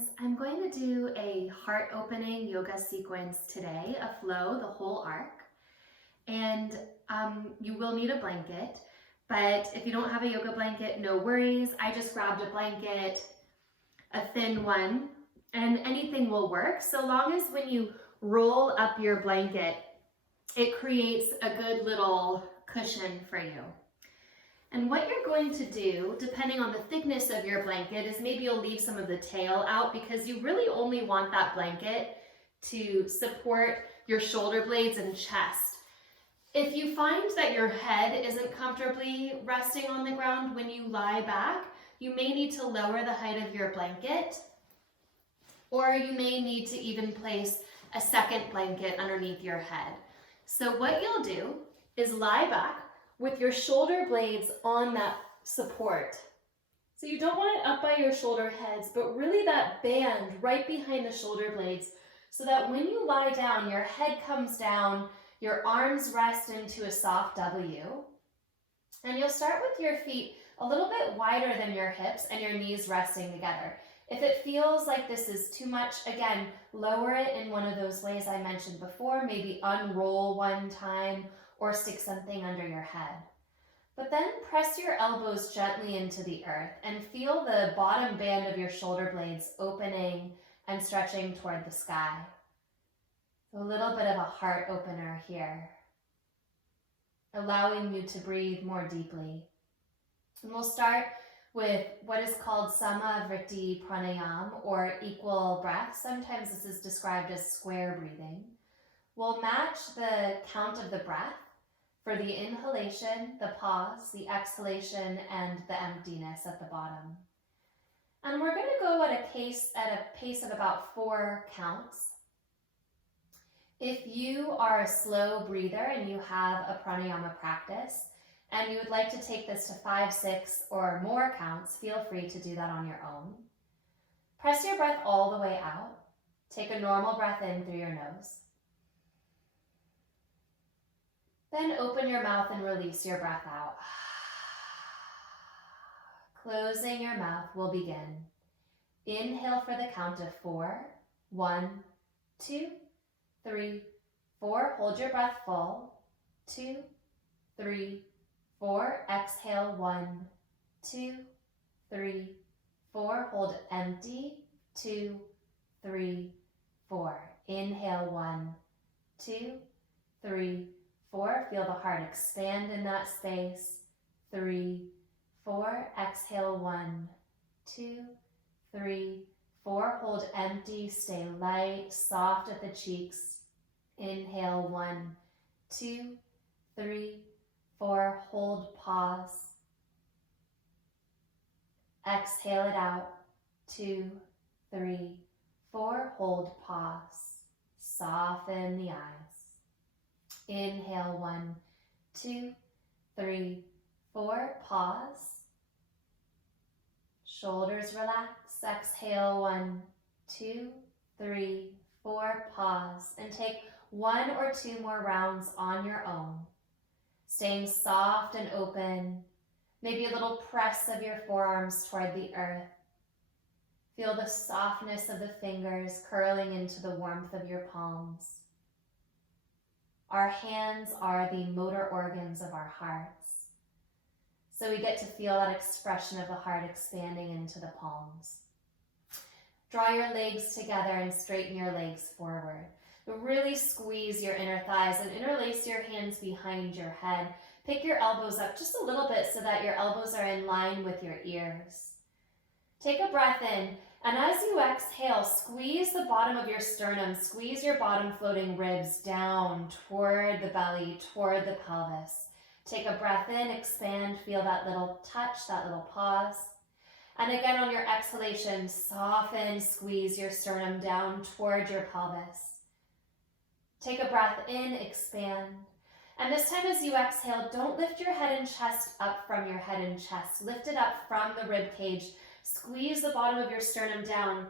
friends. I'm going to do a heart opening yoga sequence today, a flow, the whole arc. And you will need a blanket, but if you don't have a yoga blanket, no worries. I just grabbed a blanket, a thin one, and anything will work so long as when you roll up your blanket, it creates a good little cushion for you. And what you're going to do, depending on the thickness of your blanket, is maybe you'll leave some of the tail out because you really only want that blanket to support your shoulder blades and chest. If you find that your head isn't comfortably resting on the ground when you lie back, you may need to lower the height of your blanket, or you may need to even place a second blanket underneath your head. So what you'll do is lie back with your shoulder blades on that support. So you don't want it up by your shoulder heads, but really that band right behind the shoulder blades so that when you lie down, your head comes down, your arms rest into a soft W. And you'll start with your feet a little bit wider than your hips and your knees resting together. If it feels like this is too much, again, lower it in one of those ways I mentioned before, maybe unroll one time, or stick something under your head. But then press your elbows gently into the earth and feel the bottom band of your shoulder blades opening and stretching toward the sky. A little bit of a heart opener here, allowing you to breathe more deeply. And we'll start with what is called Samavriti Pranayam, or equal breath. Sometimes this is described as square breathing. We'll match the count of the breath for the inhalation, the pause, the exhalation, and the emptiness at the bottom. And we're going to go at a pace of about 4 counts. If you are a slow breather and you have a pranayama practice, and you would like to take this to 5, 6, or more counts, feel free to do that on your own. Press your breath all the way out. Take a normal breath in through your nose. Then open your mouth and release your breath out. Closing your mouth, we'll begin. Inhale for the count of 4. 1, 2, 3, 4. Hold your breath full. 2, 3, 4. Exhale. 1, 2, 3, 4. Hold empty. 2, 3, 4. Inhale. 1, 2, 3, 4. Feel the heart expand in that space. 3, 4. Exhale. 1, 2, 3, 4. Hold empty. Stay light, soft at the cheeks. Inhale. 1, 2, 3, 4. Hold, pause. Exhale it out. 2, 3, 4. Hold, pause. Soften the eyes. Inhale. 1, 2, 3, 4. Pause. Shoulders relax. Exhale. 1, 2, 3, 4. Pause. And take 1 or 2 more rounds on your own. Staying soft and open. Maybe a little press of your forearms toward the earth. Feel the softness of the fingers curling into the warmth of your palms. Our hands are the motor organs of our hearts. So we get to feel that expression of the heart expanding into the palms. Draw your legs together and straighten your legs forward. But really squeeze your inner thighs and interlace your hands behind your head. Pick your elbows up just a little bit so that your elbows are in line with your ears. Take a breath in, and as you exhale, squeeze the bottom of your sternum, squeeze your bottom floating ribs down toward the belly, toward the pelvis. Take a breath in, expand, feel that little touch, that little pause. And again on your exhalation, soften, squeeze your sternum down toward your pelvis. Take a breath in, expand. And this time as you exhale, don't lift your head and chest up from your head and chest. Lift it up from the rib cage. Squeeze the bottom of your sternum down.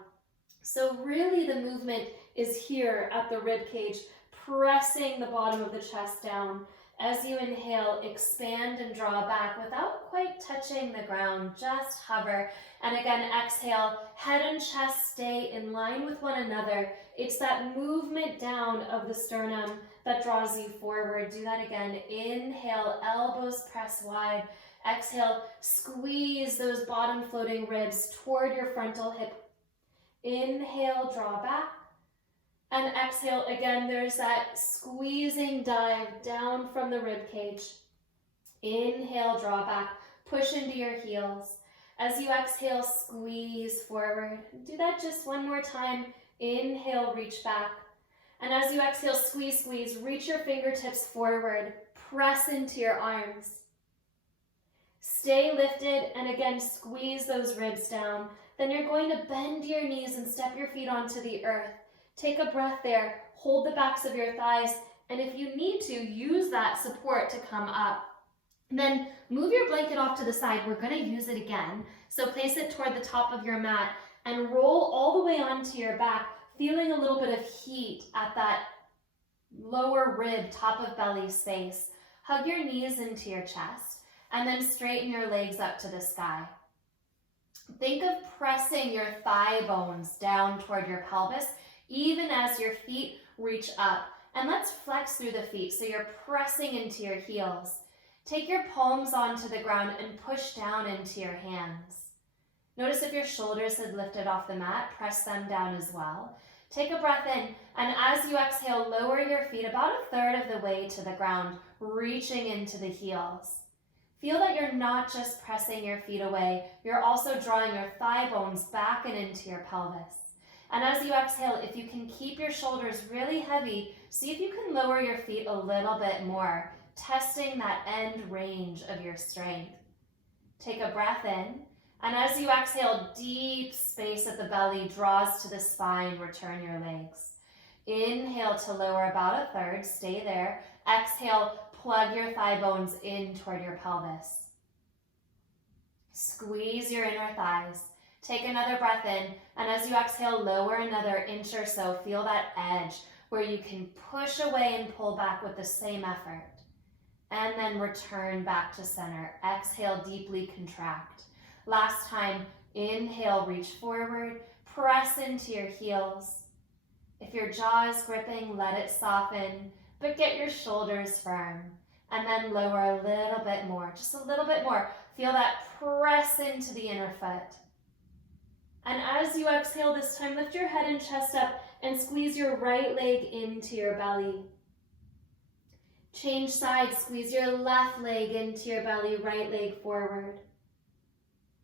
So really the movement is here at the rib cage, pressing the bottom of the chest down. As you inhale, expand and draw back without quite touching the ground, just hover. And again, exhale, head and chest stay in line with one another. It's that movement down of the sternum that draws you forward. Do that again. Inhale, elbows press wide. Exhale, squeeze those bottom floating ribs toward your frontal hip. Inhale, draw back. And exhale, again, there's that squeezing dive down from the rib cage. Inhale, draw back, push into your heels. As you exhale, squeeze forward. Do that just one more time. Inhale, reach back. And as you exhale, squeeze, squeeze, reach your fingertips forward. Press into your arms. Stay lifted, and again, squeeze those ribs down. Then you're going to bend your knees and step your feet onto the earth. Take a breath there, hold the backs of your thighs, and if you need to, use that support to come up. And then move your blanket off to the side. We're going to use it again. So place it toward the top of your mat and roll all the way onto your back, feeling a little bit of heat at that lower rib, top of belly space. Hug your knees into your chest, and then straighten your legs up to the sky. Think of pressing your thigh bones down toward your pelvis, even as your feet reach up. And let's flex through the feet so you're pressing into your heels. Take your palms onto the ground and push down into your hands. Notice if your shoulders had lifted off the mat, press them down as well. Take a breath in, and as you exhale, lower your feet about a third of the way to the ground, reaching into the heels. Feel that you're not just pressing your feet away, you're also drawing your thigh bones back and into your pelvis. And as you exhale, if you can keep your shoulders really heavy, see if you can lower your feet a little bit more, testing that end range of your strength. Take a breath in, and as you exhale, deep space at the belly draws to the spine, return your legs. Inhale to lower about a third, stay there. Exhale, plug your thigh bones in toward your pelvis. Squeeze your inner thighs. Take another breath in, and as you exhale, lower another inch or so. Feel that edge where you can push away and pull back with the same effort. And then return back to center. Exhale, deeply contract. Last time, inhale, reach forward, press into your heels. If your jaw is gripping, let it soften, but get your shoulders firm. And then lower a little bit more, just a little bit more. Feel that press into the inner foot. And as you exhale this time, lift your head and chest up and squeeze your right leg into your belly. Change sides, squeeze your left leg into your belly, right leg forward.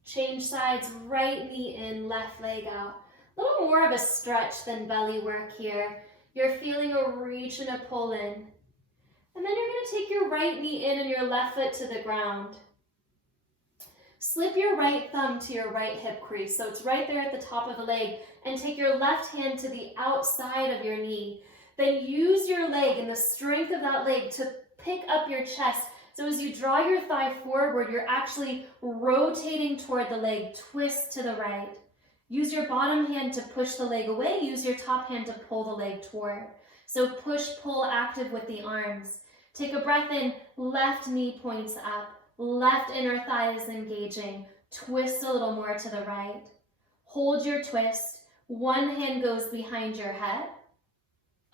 Change sides, right knee in, left leg out. A little more of a stretch than belly work here. You're feeling a reach and a pull in. And then you're going to take your right knee in and your left foot to the ground. Slip your right thumb to your right hip crease, so it's right there at the top of the leg, and take your left hand to the outside of your knee. Then use your leg and the strength of that leg to pick up your chest. So as you draw your thigh forward, you're actually rotating toward the leg, twist to the right. Use your bottom hand to push the leg away, use your top hand to pull the leg toward. So push, pull, active with the arms. Take a breath in, left knee points up. Left inner thigh is engaging. Twist a little more to the right. Hold your twist. One hand goes behind your head.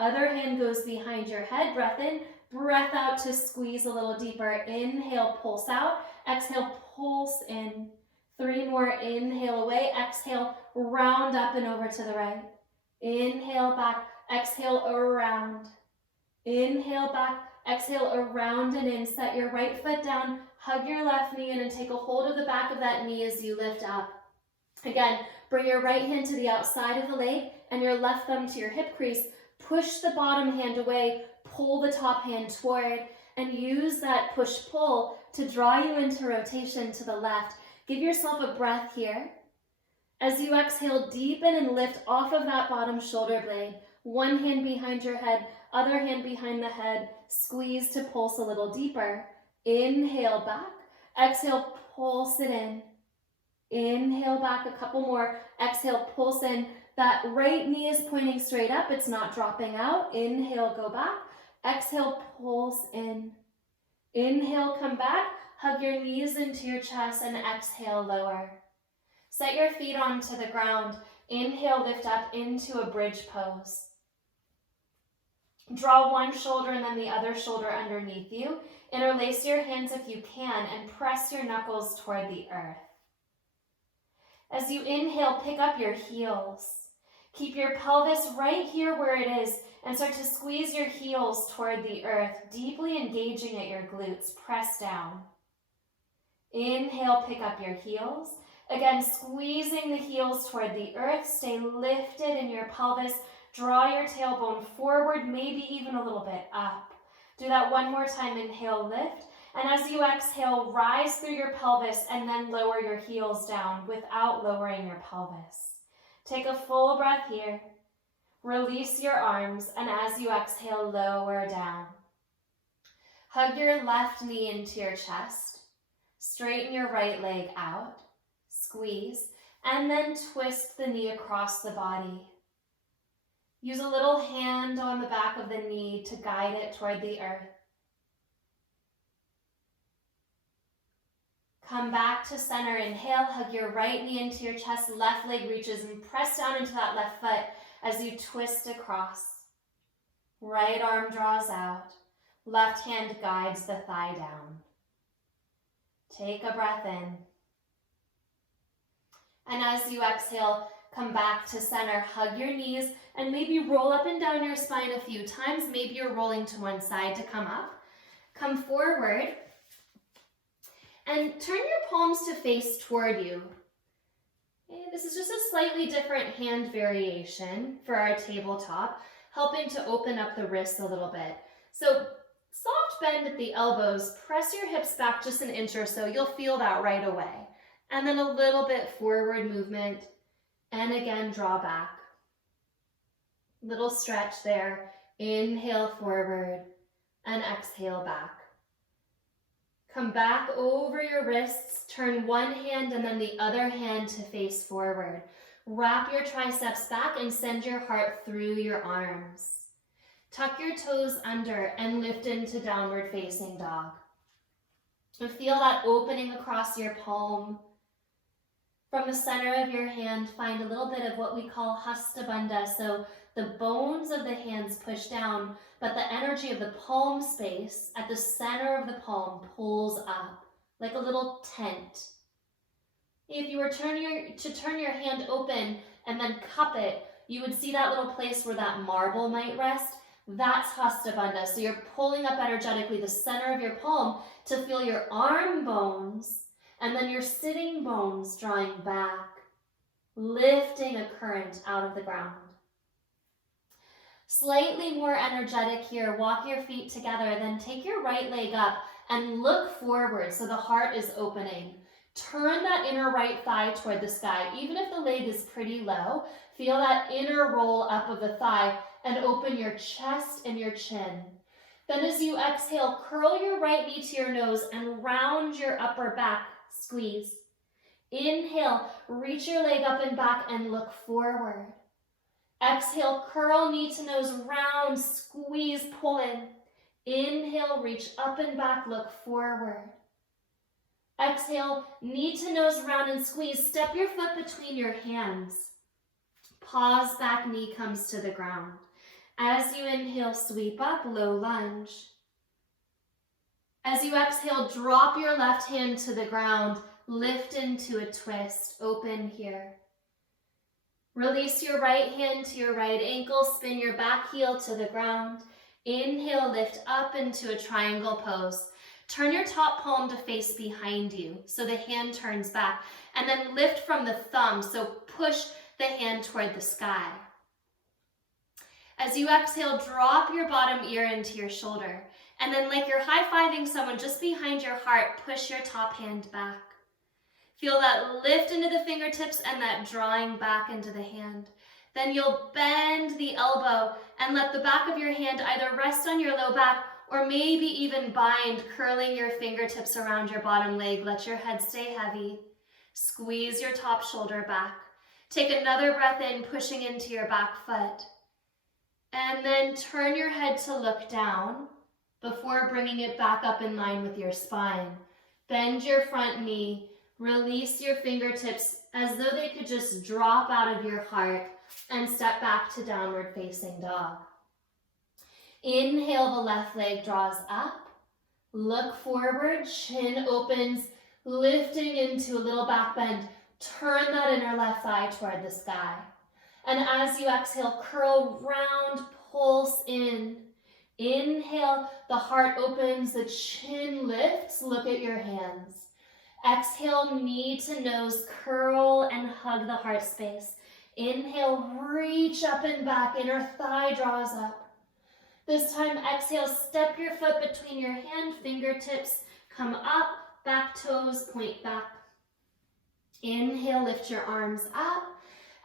Other hand goes behind your head. Breath in, breath out to squeeze a little deeper. Inhale, pulse out. Exhale, pulse in. 3 more. Inhale away. Exhale, round up and over to the right. Inhale back. Exhale, around. Inhale back. Exhale, around and in. Set your right foot down. Hug your left knee in and take a hold of the back of that knee as you lift up. Again, bring your right hand to the outside of the leg and your left thumb to your hip crease. Push the bottom hand away, pull the top hand toward, and use that push-pull to draw you into rotation to the left. Give yourself a breath here. As you exhale, deepen and lift off of that bottom shoulder blade. One hand behind your head, other hand behind the head. Squeeze to pulse a little deeper. Inhale back. Exhale, pulse it in. Inhale back, a couple more. Exhale, pulse in. That right knee is pointing straight up. It's not dropping out. Inhale, go back. Exhale, pulse in. Inhale, come back, hug your knees into your chest, and exhale, lower. Set your feet onto the ground. Inhale, lift up into a bridge pose. Draw one shoulder and then the other shoulder underneath you. Interlace your hands if you can and press your knuckles toward the earth. As you inhale, pick up your heels. Keep your pelvis right here where it is and start to squeeze your heels toward the earth, deeply engaging at your glutes. Press down. Inhale, pick up your heels. Again, squeezing the heels toward the earth. Stay lifted in your pelvis. Draw your tailbone forward, maybe even a little bit up. Do that one more time. Inhale, lift. And as you exhale, rise through your pelvis and then lower your heels down without lowering your pelvis. Take a full breath here. Release your arms, and as you exhale, lower down. Hug your left knee into your chest. Straighten your right leg out. Squeeze, and then twist the knee across the body. Use a little hand on the back of the knee to guide it toward the earth. Come back to center. Inhale, hug your right knee into your chest, left leg reaches, and press down into that left foot as you twist across. Right arm draws out. Left hand guides the thigh down. Take a breath in. And as you exhale, come back to center. Hug your knees and maybe roll up and down your spine a few times. Maybe you're rolling to one side to come up. Come forward. And turn your palms to face toward you. Okay, this is just a slightly different hand variation for our tabletop, helping to open up the wrists a little bit. So soft bend at the elbows, press your hips back just an inch or so. You'll feel that right away. And then a little bit forward movement, and again, draw back. Little stretch there. Inhale forward, and exhale back. Come back over your wrists, turn one hand and then the other hand to face forward. Wrap your triceps back and send your heart through your arms. Tuck your toes under and lift into downward facing dog. And feel that opening across your palm. From the center of your hand, find a little bit of what we call Hasta Bandha. So the bones of the hands push down, but the energy of the palm space at the center of the palm pulls up like a little tent. If you were to turn your hand open and then cup it, you would see that little place where that marble might rest. That's Hasta Bandha. So you're pulling up energetically the center of your palm to feel your arm bones and then your sitting bones drawing back, lifting a current out of the ground. Slightly more energetic here. Walk your feet together, then take your right leg up and look forward so the heart is opening. Turn that inner right thigh toward the sky. Even if the leg is pretty low, feel that inner roll up of the thigh and open your chest and your chin. Then as you exhale, curl your right knee to your nose and round your upper back. Squeeze. Inhale, reach your leg up and back and look forward. Exhale, curl knee to nose, round, squeeze, pull in. Inhale, reach up and back, look forward. Exhale, knee to nose, round and squeeze. Step your foot between your hands. Pause, back knee comes to the ground. As you inhale, sweep up, low lunge. As you exhale, drop your left hand to the ground, lift into a twist, open here. Release your right hand to your right ankle, spin your back heel to the ground. Inhale, lift up into a triangle pose. Turn your top palm to face behind you, so the hand turns back, and then lift from the thumb, so push the hand toward the sky. As you exhale, drop your bottom ear into your shoulder, and then like you're high-fiving someone just behind your heart, push your top hand back. Feel that lift into the fingertips and that drawing back into the hand. Then you'll bend the elbow and let the back of your hand either rest on your low back or maybe even bind, curling your fingertips around your bottom leg. Let your head stay heavy. Squeeze your top shoulder back. Take another breath in, pushing into your back foot. And then turn your head to look down before bringing it back up in line with your spine. Bend your front knee, release your fingertips as though they could just drop out of your heart, and step back to downward facing dog. Inhale, the left leg draws up. Look forward, chin opens, lifting into a little back bend. Turn that inner left thigh toward the sky. And as you exhale, curl round, pulse in. Inhale, the heart opens, the chin lifts, look at your hands. Exhale, knee to nose, curl and hug the heart space. Inhale, reach up and back, inner thigh draws up. This time, exhale, step your foot between your hand fingertips, come up, back toes, point back. Inhale, lift your arms up.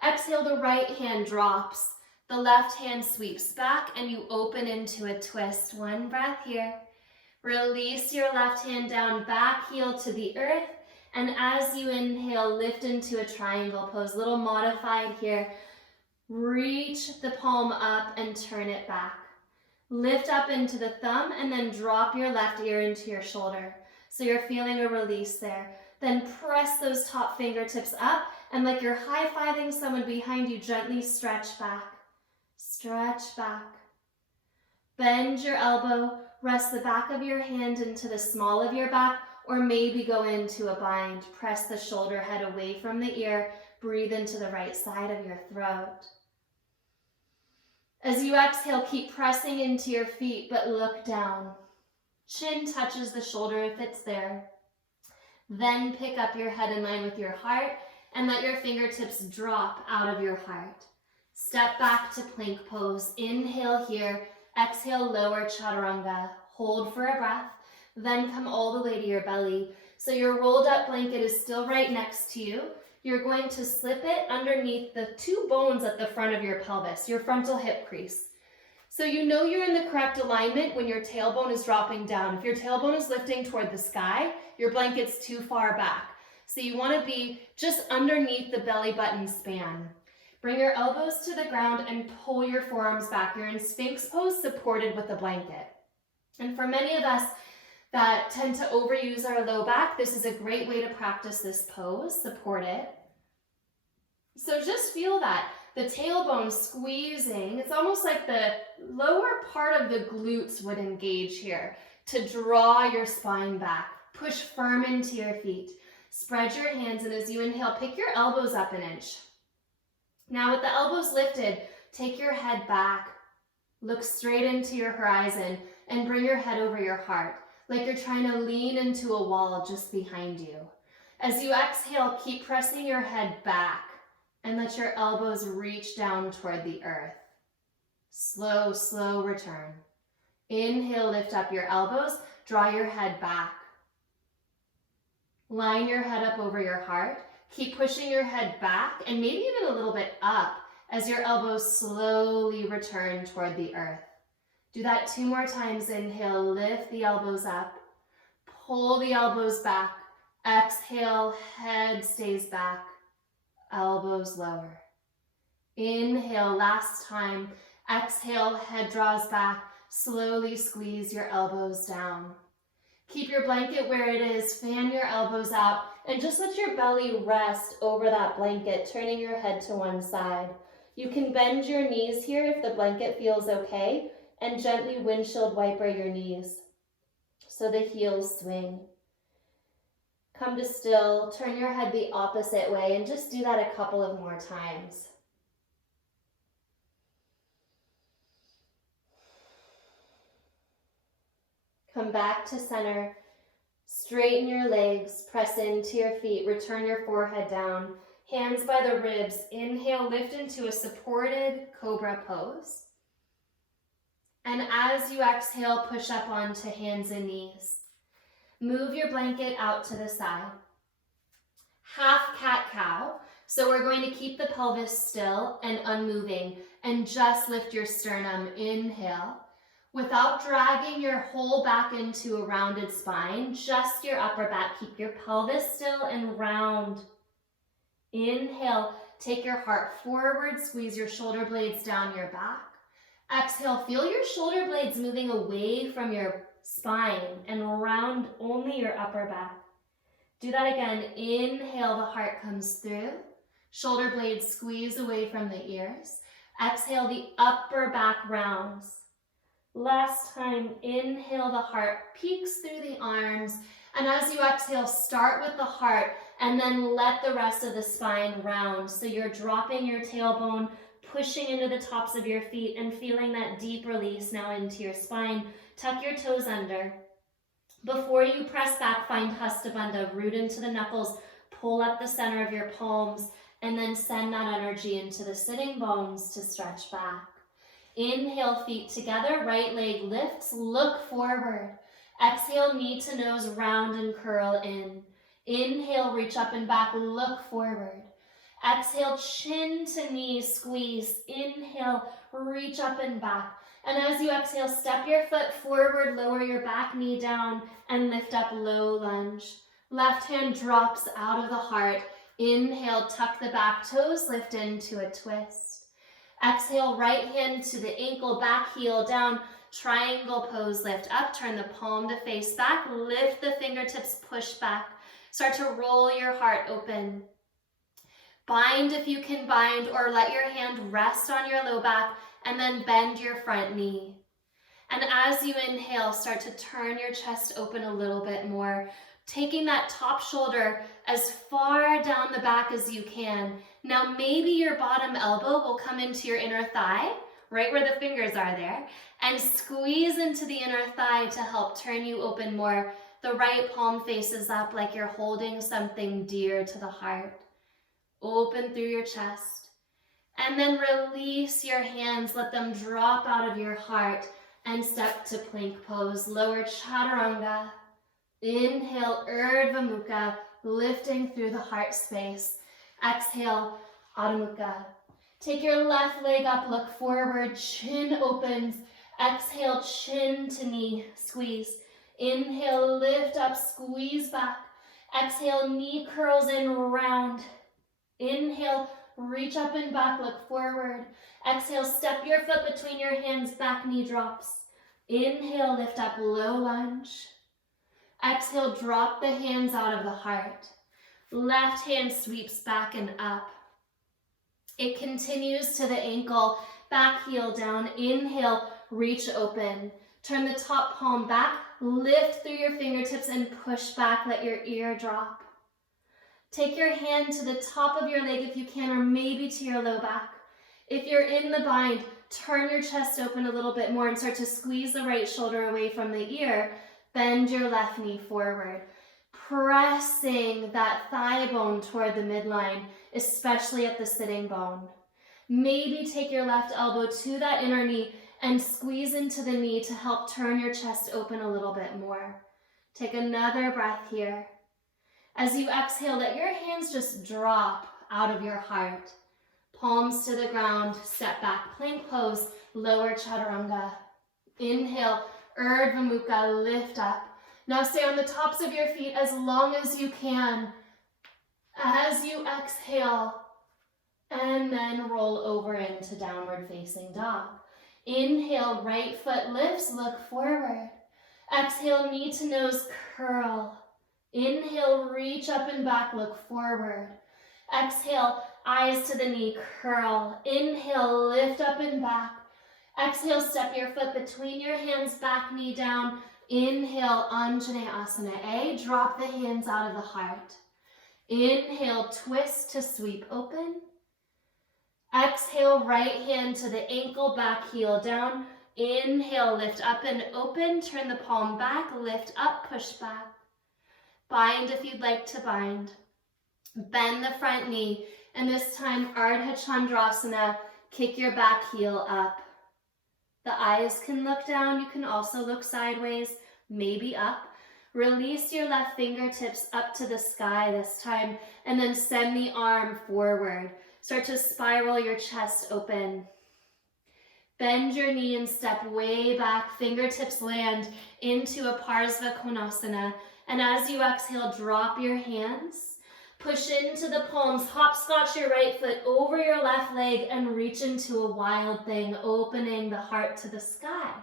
Exhale, the right hand drops. The left hand sweeps back and you open into a twist. One breath here. Release your left hand down, back heel to the earth. And as you inhale, lift into a triangle pose, little modified here. Reach the palm up and turn it back. Lift up into the thumb and then drop your left ear into your shoulder. So you're feeling a release there. Then press those top fingertips up and like you're high-fiving someone behind you, gently stretch back. Stretch back. Bend your elbow, rest the back of your hand into the small of your back, or maybe go into a bind. Press the shoulder head away from the ear, breathe into the right side of your throat. As you exhale, keep pressing into your feet, but look down. Chin touches the shoulder if it's there. Then pick up your head in line with your heart and let your fingertips drop out of your heart. Step back to plank pose. Inhale here. Exhale, lower chaturanga. Hold for a breath. Then come all the way to your belly. So your rolled up blanket is still right next to you. You're going to slip it underneath the two bones at the front of your pelvis, your frontal hip crease. So you know you're in the correct alignment when your tailbone is dropping down. If your tailbone is lifting toward the sky, your blanket's too far back. So you want to be just underneath the belly button span. Bring your elbows to the ground and pull your forearms back. You're in Sphinx pose, supported with the blanket. And for many of us that tend to overuse our low back, this is a great way to practice this pose, support it. So just feel that, the tailbone squeezing. It's almost like the lower part of the glutes would engage here to draw your spine back. Push firm into your feet. Spread your hands, and as you inhale, pick your elbows up an inch. Now with the elbows lifted, take your head back. Look straight into your horizon and bring your head over your heart, like you're trying to lean into a wall just behind you. As you exhale, keep pressing your head back and let your elbows reach down toward the earth. Slow, slow return. Inhale, lift up your elbows, draw your head back. Line your head up over your heart. Keep pushing your head back and maybe even a little bit up as your elbows slowly return toward the earth. Do that 2 more times. Inhale, lift the elbows up. Pull the elbows back. Exhale, head stays back. Elbows lower. Inhale, last time. Exhale, head draws back. Slowly squeeze your elbows down. Keep your blanket where it is, fan your elbows out, and just let your belly rest over that blanket, turning your head to one side. You can bend your knees here if the blanket feels okay, and gently windshield wiper your knees so the heels swing. Come to still, turn your head the opposite way, and just do that a couple of more times. Come back to center, straighten your legs, press into your feet, return your forehead down, hands by the ribs. Inhale, lift into a supported cobra pose. And as you exhale, push up onto hands and knees. Move your blanket out to the side. Half cat-cow. So we're going to keep the pelvis still and unmoving and just lift your sternum. Inhale. Without dragging your whole back into a rounded spine, just your upper back. Keep your pelvis still and round. Inhale, take your heart forward, squeeze your shoulder blades down your back. Exhale, feel your shoulder blades moving away from your spine, and round only your upper back. Do that again. Inhale, the heart comes through. Shoulder blades squeeze away from the ears. Exhale, the upper back rounds. Last time, inhale, the heart peeks through the arms. And as you exhale, start with the heart and then let the rest of the spine round. So you're dropping your tailbone, pushing into the tops of your feet and feeling that deep release now into your spine. Tuck your toes under. Before you press back, find Hasta Bandha, root into the knuckles, pull up the center of your palms, and then send that energy into the sitting bones to stretch back. Inhale, feet together, right leg lifts, look forward. Exhale, knee to nose, round and curl in. Inhale, reach up and back, look forward. Exhale, chin to knee, squeeze. Inhale, reach up and back. And as you exhale, step your foot forward, lower your back knee down, and lift up, low lunge. Left hand drops out of the heart. Inhale, tuck the back toes, lift into a twist. Exhale, right hand to the ankle, back heel down, triangle pose, lift up, turn the palm to face back, lift the fingertips, push back. Start to roll your heart open. Bind if you can bind, or let your hand rest on your low back, and then bend your front knee. And as you inhale, start to turn your chest open a little bit more, taking that top shoulder as far down the back as you can. Now maybe your bottom elbow will come into your inner thigh, right where the fingers are there, and squeeze into the inner thigh to help turn you open more. The right palm faces up like you're holding something dear to the heart. Open through your chest. And then release your hands, let them drop out of your heart and step to plank pose. Lower chaturanga. Inhale, Urdhva Mukha, lifting through the heart space. Exhale, Adho Mukha. Take your left leg up, look forward, chin opens. Exhale, chin to knee, squeeze. Inhale, lift up, squeeze back. Exhale, knee curls in, round. Inhale, reach up and back, look forward. Exhale, step your foot between your hands, back knee drops. Inhale, lift up, low lunge. Exhale, drop the hands out of the heart. Left hand sweeps back and up. It continues to the ankle, back heel down. Inhale, reach open. Turn the top palm back, lift through your fingertips and push back, let your ear drop. Take your hand to the top of your leg if you can, or maybe to your low back. If you're in the bind, turn your chest open a little bit more and start to squeeze the right shoulder away from the ear. Bend your left knee forward, pressing that thigh bone toward the midline, especially at the sitting bone. Maybe take your left elbow to that inner knee and squeeze into the knee to help turn your chest open a little bit more. Take another breath here. As you exhale, let your hands just drop out of your heart. Palms to the ground, step back, plank pose, lower chaturanga. Inhale, Urdhva Mukha, lift up. Now stay on the tops of your feet as long as you can. As you exhale, and then roll over into downward facing dog. Inhale, right foot lifts, look forward. Exhale, knee to nose, curl. Inhale, reach up and back, look forward. Exhale, eyes to the knee, curl. Inhale, lift up and back. Exhale, step your foot between your hands, back knee down. Inhale, Anjaneyasana A, drop the hands out of the heart. Inhale, twist to sweep open. Exhale, right hand to the ankle, back heel down. Inhale, lift up and open, turn the palm back, lift up, push back. Bind if you'd like to bind. Bend the front knee, and this time Ardha Chandrasana, kick your back heel up. The eyes can look down, you can also look sideways, maybe up. Release your left fingertips up to the sky this time, and then send the arm forward. Start to spiral your chest open. Bend your knee and step way back, fingertips land into a Parsva Konasana. And as you exhale, drop your hands. Push into the palms, hopscotch your right foot over your left leg and reach into a wild thing, opening the heart to the sky.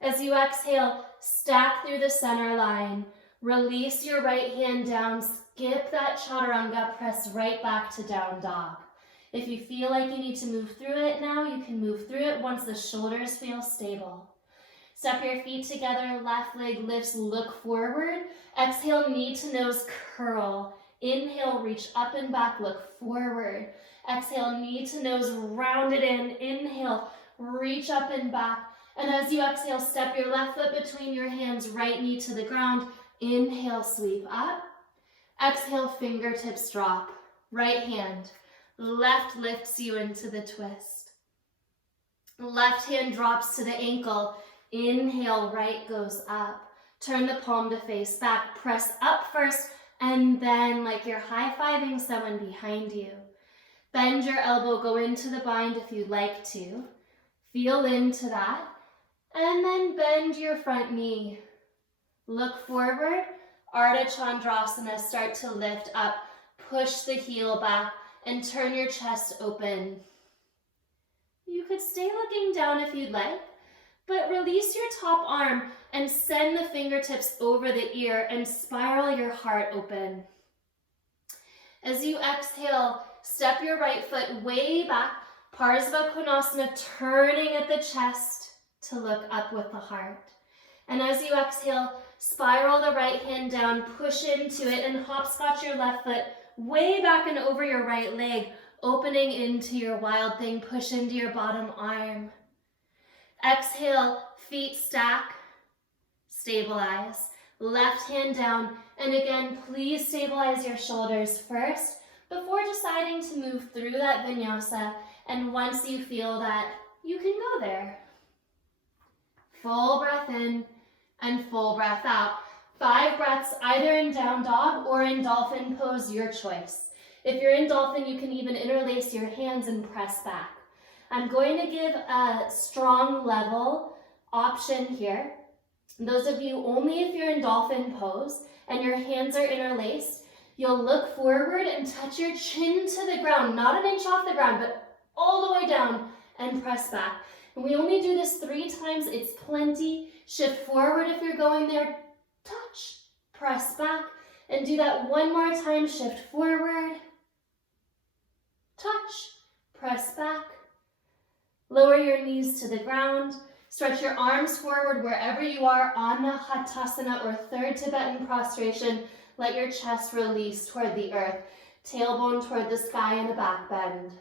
As you exhale, stack through the center line. Release your right hand down, skip that chaturanga, press right back to down dog. If you feel like you need to move through it now, you can move through it once the shoulders feel stable. Step your feet together, left leg lifts, look forward. Exhale, knee to nose, curl. Inhale, reach up and back, look forward. Exhale, knee to nose, round it in. Inhale, reach up and back. And as you exhale, step your left foot between your hands, right knee to the ground. Inhale, sweep up. Exhale, fingertips drop. Right hand. Left lifts you into the twist. Left hand drops to the ankle. Inhale, right goes up. Turn the palm to face back. Press up first, and then like you're high-fiving someone behind you. Bend your elbow, go into the bind if you'd like to. Feel into that. And then bend your front knee. Look forward. Ardha Chandrasana, start to lift up. Push the heel back and turn your chest open. You could stay looking down if you'd like, but release your top arm and send the fingertips over the ear and spiral your heart open. As you exhale, step your right foot way back, Parsva Konasana, turning at the chest to look up with the heart. And as you exhale, spiral the right hand down, push into it, and hopscotch your left foot way back and over your right leg, opening into your wild thing. Push into your bottom arm. Exhale, feet stack, stabilize. Left hand down, and again, please stabilize your shoulders first before deciding to move through that vinyasa. And once you feel that, you can go there. Full breath in and full breath out. 5 breaths either in down dog or in dolphin pose, your choice. If you're in dolphin, you can even interlace your hands and press back. I'm going to give a strong level option here. Those of you, only if you're in dolphin pose and your hands are interlaced, you'll look forward and touch your chin to the ground, not an inch off the ground, but all the way down, and press back. And we only do this 3 times, it's plenty. Shift forward if you're going there, touch, press back, and do that one more time. Shift forward, touch, press back. Lower your knees to the ground. Stretch your arms forward wherever you are, Anahatasana or third Tibetan prostration. Let your chest release toward the earth. Tailbone toward the sky and a back bend.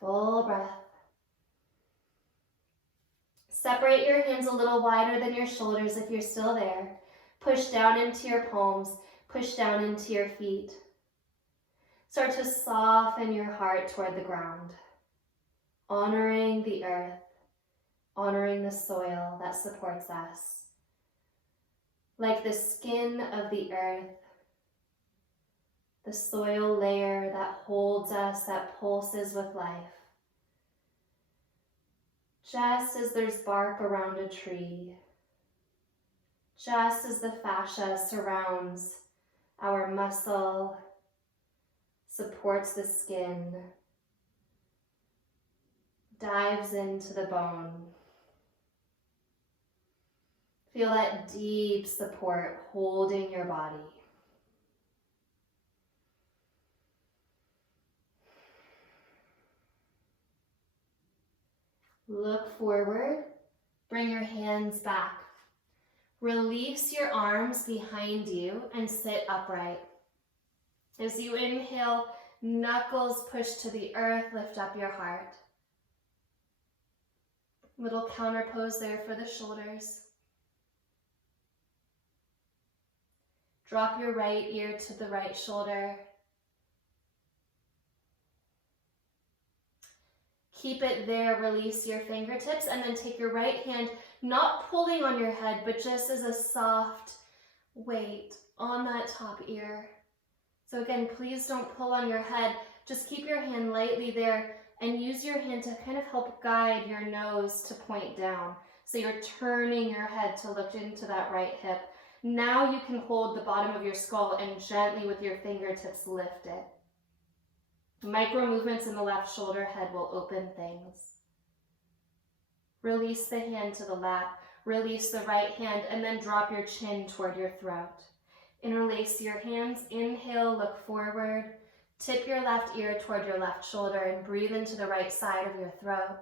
Full breath. Separate your hands a little wider than your shoulders if you're still there. Push down into your palms. Push down into your feet. Start to soften your heart toward the ground, honoring the earth, honoring the soil that supports us. Like the skin of the earth, the soil layer that holds us, that pulses with life. Just as there's bark around a tree, just as the fascia surrounds our muscle, supports the skin, dives into the bone. Feel that deep support holding your body. Look forward, bring your hands back. Release your arms behind you and sit upright. As you inhale, knuckles push to the earth, lift up your heart. Little counter pose there for the shoulders. Drop your right ear to the right shoulder. Keep it there, release your fingertips, and then take your right hand, not pulling on your head, but just as a soft weight on that top ear. So again, please don't pull on your head. Just keep your hand lightly there and use your hand to kind of help guide your nose to point down. So you're turning your head to look into that right hip. Now you can hold the bottom of your skull and gently with your fingertips lift it. Micro movements in the left shoulder head will open things. Release the hand to the lap, release the right hand, and then drop your chin toward your throat. Interlace your hands, inhale, look forward, tip your left ear toward your left shoulder and breathe into the right side of your throat.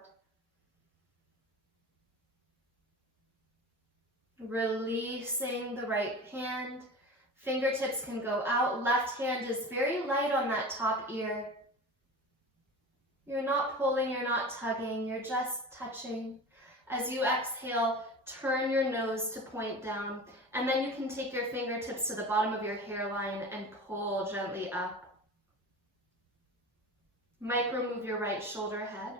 Releasing the right hand, fingertips can go out, left hand is very light on that top ear. You're not pulling, you're not tugging, you're just touching. As you exhale, turn your nose to point down, and then you can take your fingertips to the bottom of your hairline and pull gently up. Micro move your right shoulder head.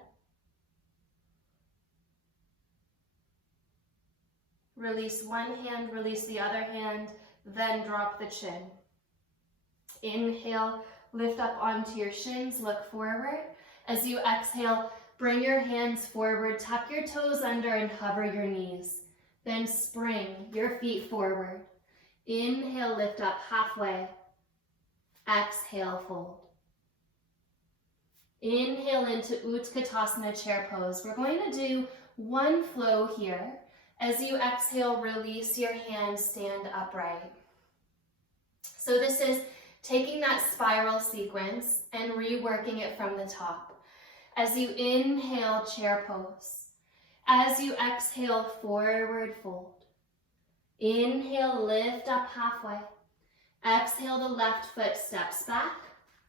Release one hand, release the other hand, then drop the chin. Inhale, lift up onto your shins, look forward. As you exhale, bring your hands forward, tuck your toes under and hover your knees. Then spring your feet forward. Inhale, lift up halfway. Exhale, fold. Inhale into Utkatasana chair pose. We're going to do one flow here. As you exhale, release your hands, stand upright. So this is taking that spiral sequence and reworking it from the top. As you inhale, chair pose. As you exhale, forward fold. Inhale, lift up halfway. Exhale, the left foot steps back,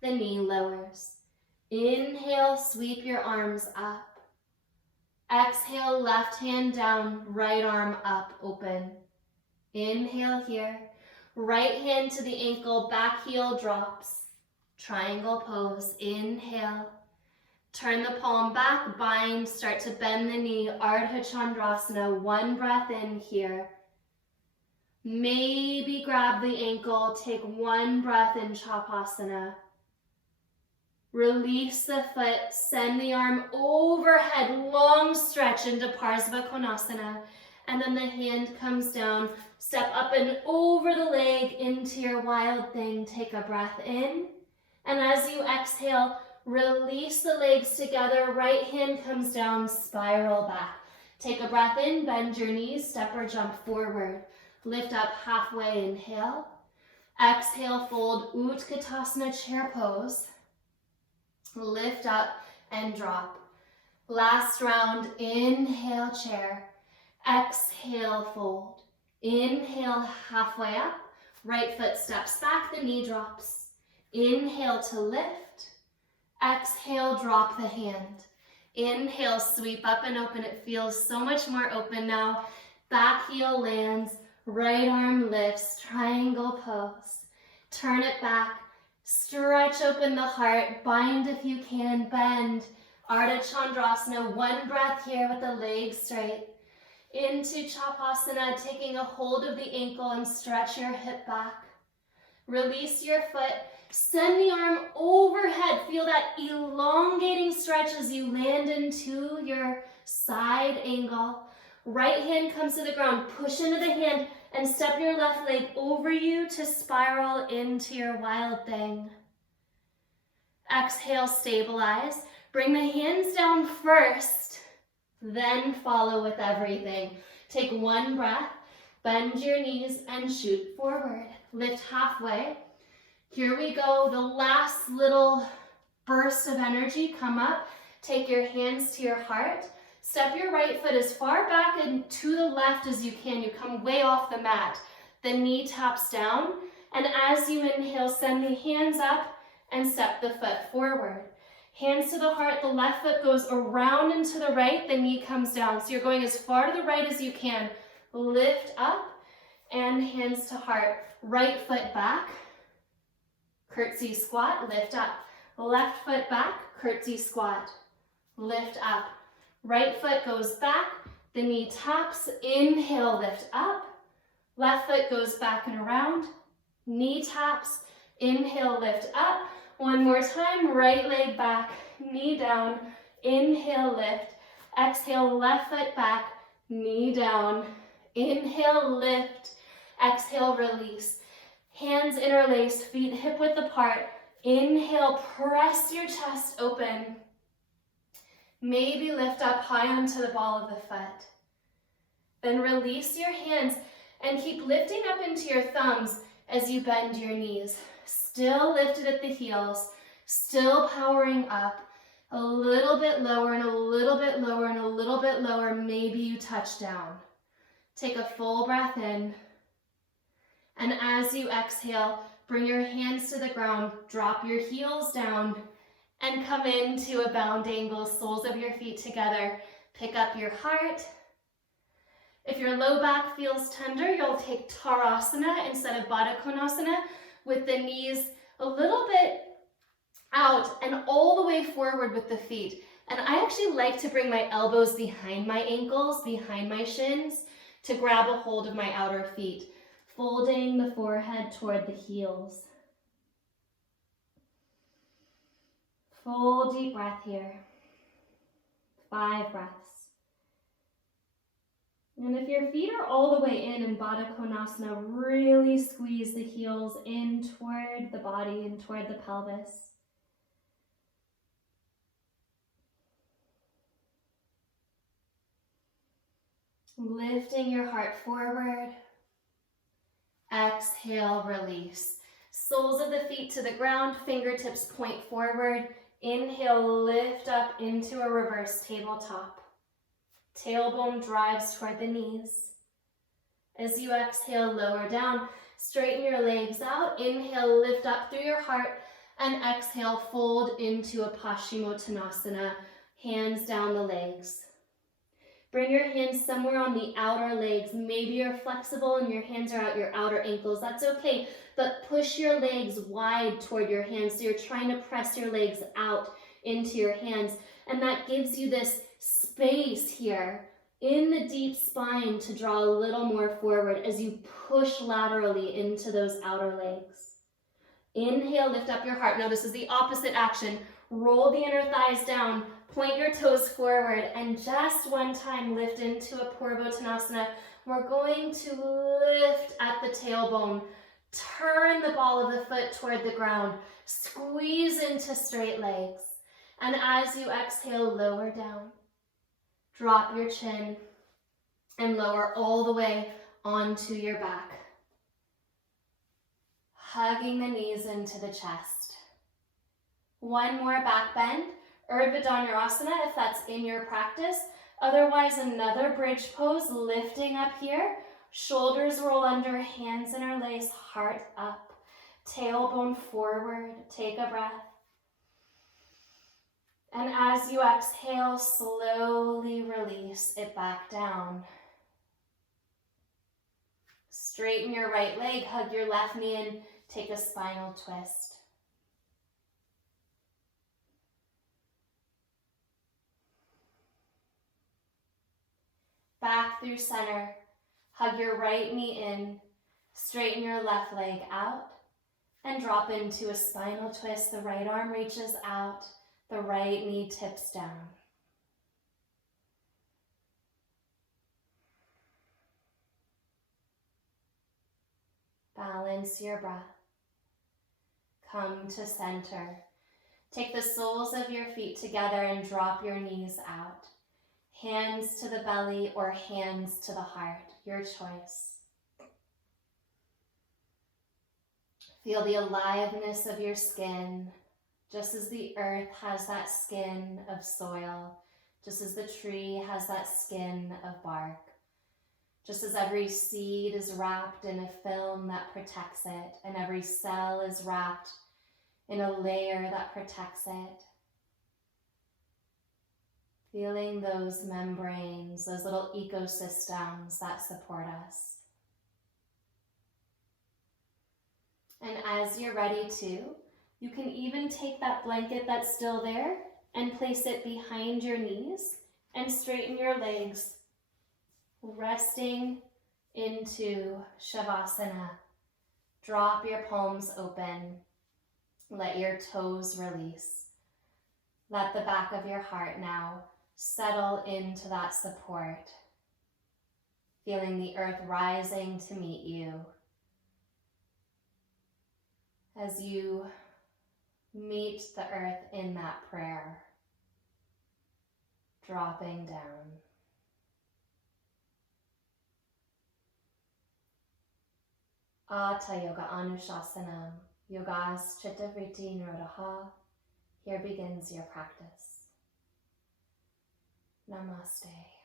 the knee lowers. Inhale, sweep your arms up. Exhale, left hand down, right arm up, open. Inhale here. Right hand to the ankle, back heel drops. Triangle pose, inhale. Turn the palm back, bind, start to bend the knee, Ardha Chandrasana, one breath in here. Maybe grab the ankle, take one breath in Chapasana. Release the foot, send the arm overhead, long stretch into Parsva Konasana, and then the hand comes down, step up and over the leg into your wild thing, take a breath in, and as you exhale, release the legs together, right hand comes down, spiral back. Take a breath in, bend your knees, step or jump forward. Lift up halfway, inhale. Exhale, fold, Utkatasana chair pose. Lift up and drop. Last round, inhale, chair. Exhale, fold. Inhale, halfway up. Right foot steps back, the knee drops. Inhale to lift. Exhale, drop the hand. Inhale, sweep up and open. It feels so much more open now. Back heel lands, right arm lifts, triangle pose. Turn it back, stretch open the heart, bind if you can, bend. Ardha Chandrasana, one breath here with the legs straight. Into Chapasana, taking a hold of the ankle and stretch your hip back. Release your foot. Send the arm overhead. Feel that elongating stretch as you land into your side angle. Right hand comes to the ground. Push into the hand and step your left leg over you to spiral into your wild thing. Exhale, stabilize. Bring the hands down first, then follow with everything. Take one breath, bend your knees and shoot forward. Lift halfway. Here we go, the last little burst of energy. Come up, take your hands to your heart. Step your right foot as far back and to the left as you can. You come way off the mat. The knee taps down, and as you inhale, send the hands up and step the foot forward. Hands to the heart, the left foot goes around and to the right, the knee comes down. So you're going as far to the right as you can. Lift up and hands to heart. Right foot back. Curtsy squat, lift up. Left foot back, curtsy squat. Lift up. Right foot goes back, the knee taps, inhale, lift up. Left foot goes back and around, knee taps, inhale, lift up. One more time, right leg back, knee down, inhale, lift. Exhale, left foot back, knee down. Inhale, lift. Exhale, release. Hands interlace, feet hip width apart. Inhale, press your chest open. Maybe lift up high onto the ball of the foot. Then release your hands and keep lifting up into your thumbs as you bend your knees. Still lifted at the heels, still powering up. A little bit lower and a little bit lower and a little bit lower. Maybe you touch down. Take a full breath in. And as you exhale, bring your hands to the ground, drop your heels down, and come into a bound angle, soles of your feet together. Pick up your heart. If your low back feels tender, you'll take Tadasana instead of Baddha Konasana with the knees a little bit out and all the way forward with the feet. And I actually like to bring my elbows behind my ankles, behind my shins, to grab a hold of my outer feet, folding the forehead toward the heels. Full deep breath here. 5 breaths. And if your feet are all the way in Baddha Konasana, really squeeze the heels in toward the body and toward the pelvis. Lifting your heart forward. Exhale, release. Soles of the feet to the ground, fingertips point forward. Inhale, lift up into a reverse tabletop. Tailbone drives toward the knees. As you exhale, lower down, straighten your legs out. Inhale, lift up through your heart, and exhale, fold into a Paschimottanasana, hands down the legs. Bring your hands somewhere on the outer legs. Maybe you're flexible and your hands are at your outer ankles. That's okay, but push your legs wide toward your hands. So you're trying to press your legs out into your hands. And that gives you this space here in the deep spine to draw a little more forward as you push laterally into those outer legs. Inhale, lift up your heart. Now this is the opposite action. Roll the inner thighs down, point your toes forward, and just one time lift into a Purvottanasana. We're going to lift at the tailbone, turn the ball of the foot toward the ground, squeeze into straight legs. And as you exhale, lower down. Drop your chin and lower all the way onto your back. Hugging the knees into the chest. One more back bend, Urdhva Dhanurasana if that's in your practice. Otherwise, another bridge pose, lifting up here. Shoulders roll under, hands interlace, heart up. Tailbone forward, take a breath. And as you exhale, slowly release it back down. Straighten your right leg, hug your left knee in, take a spinal twist. Back through center, hug your right knee in, straighten your left leg out, and drop into a spinal twist. The right arm reaches out. The right knee tips down. Balance your breath. Come to center. Take the soles of your feet together and drop your knees out. Hands to the belly or hands to the heart, your choice. Feel the aliveness of your skin. Just as the earth has that skin of soil, just as the tree has that skin of bark, just as every seed is wrapped in a film that protects it, and every cell is wrapped in a layer that protects it. Feeling those membranes, those little ecosystems that support us. And as you're ready to, you can even take that blanket that's still there and place it behind your knees and straighten your legs, resting into Shavasana. Drop your palms open. Let your toes release. Let the back of your heart now settle into that support. Feeling the earth rising to meet you. As you Meet the earth in that prayer. Dropping down. Hatha Yoga Anushasanam, Yogas Chitta Vritti Nirodha. Here begins your practice. Namaste.